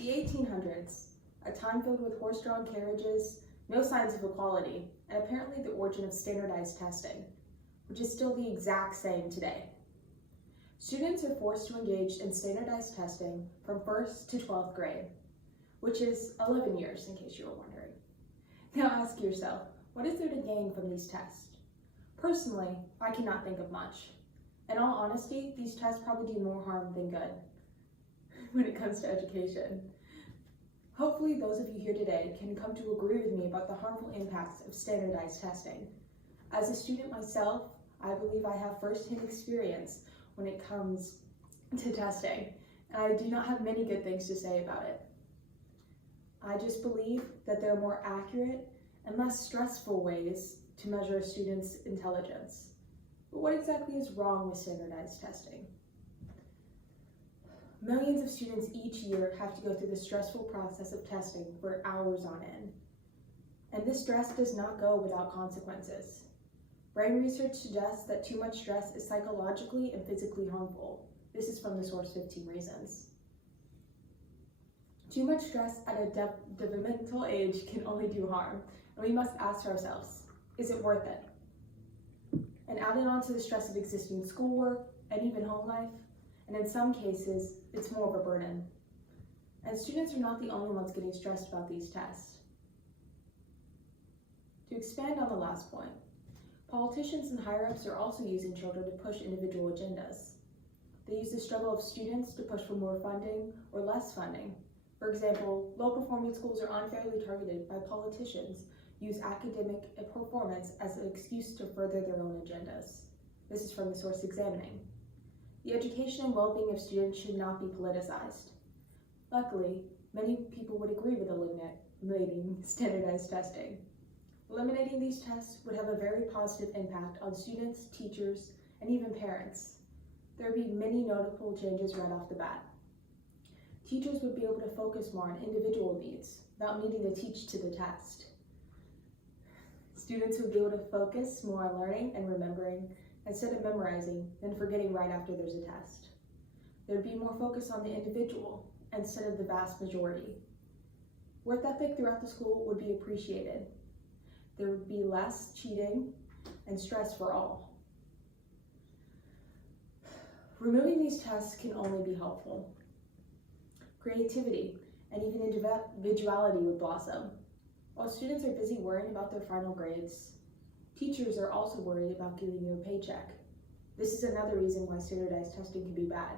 The 1800s, a time filled with horse-drawn carriages, no signs of equality, and apparently the origin of standardized testing, which is still the exact same today. Students are forced to engage in standardized testing from 1st to 12th grade, which is 11 years in case you were wondering. Now ask yourself, what is there to gain from these tests? Personally, I cannot think of much. In all honesty, these tests probably do more harm than good when it comes to education. Hopefully those of you here today can come to agree with me about the harmful impacts of standardized testing. As a student myself, I believe I have firsthand experience when it comes to testing, and I do not have many good things to say about it. I just believe that there are more accurate and less stressful ways to measure a student's intelligence. But what exactly is wrong with standardized testing? Millions of students each year have to go through the stressful process of testing for hours on end. And this stress does not go without consequences. Brain research suggests that too much stress is psychologically and physically harmful. This is from the source 15 Reasons. Too much stress at a developmental age can only do harm, and we must ask ourselves, is it worth it? And added on to the stress of existing schoolwork and even home life, and in some cases, it's more of a burden. And students are not the only ones getting stressed about these tests. To expand on the last point, politicians and higher-ups are also using children to push individual agendas. They use the struggle of students to push for more funding or less funding. For example, low-performing schools are unfairly targeted by politicians who use academic performance as an excuse to further their own agendas. This is from the source Examining. The education and well-being of students should not be politicized. Luckily, many people would agree with eliminating standardized testing. Eliminating these tests would have a very positive impact on students, teachers, and even parents. There would be many notable changes right off the bat. Teachers would be able to focus more on individual needs without needing to teach to the test. Students would be able to focus more on learning and remembering instead of memorizing, then forgetting right after there's a test. There'd be more focus on the individual instead of the vast majority. Work ethic throughout the school would be appreciated. There would be less cheating and stress for all. Removing these tests can only be helpful. Creativity and even individuality would blossom. While students are busy worrying about their final grades, teachers are also worried about giving you a paycheck. This is another reason why standardized testing can be bad.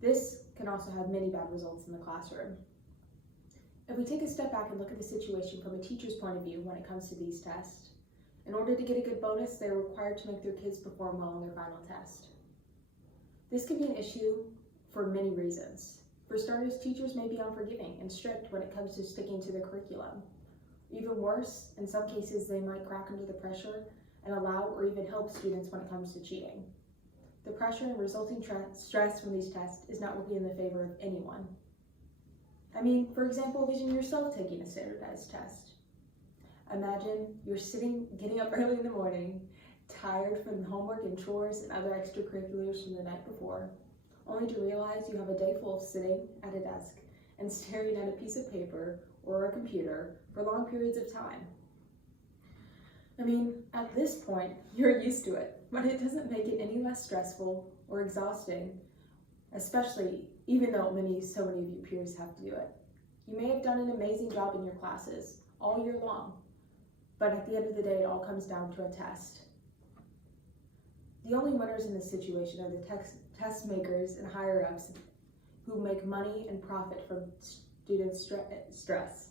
This can also have many bad results in the classroom. If we take a step back and look at the situation from a teacher's point of view when it comes to these tests, in order to get a good bonus, they are required to make their kids perform well on their final test. This can be an issue for many reasons. For starters, teachers may be unforgiving and strict when it comes to sticking to the curriculum. Even worse, in some cases, they might crack under the pressure and allow or even help students when it comes to cheating. The pressure and resulting stress from these tests is not working in the favor of anyone. I mean, for example, envision yourself taking a standardized test. Imagine you're getting up early in the morning, tired from homework and chores and other extracurriculars from the night before, only to realize you have a day full of sitting at a desk and staring at a piece of paper or a computer for long periods of time. I mean, at this point, you're used to it, but it doesn't make it any less stressful or exhausting, especially even though so many of your peers have to do it. You may have done an amazing job in your classes all year long, but at the end of the day, it all comes down to a test. The only winners in this situation are the test makers and higher-ups who make money and profit from students' stress.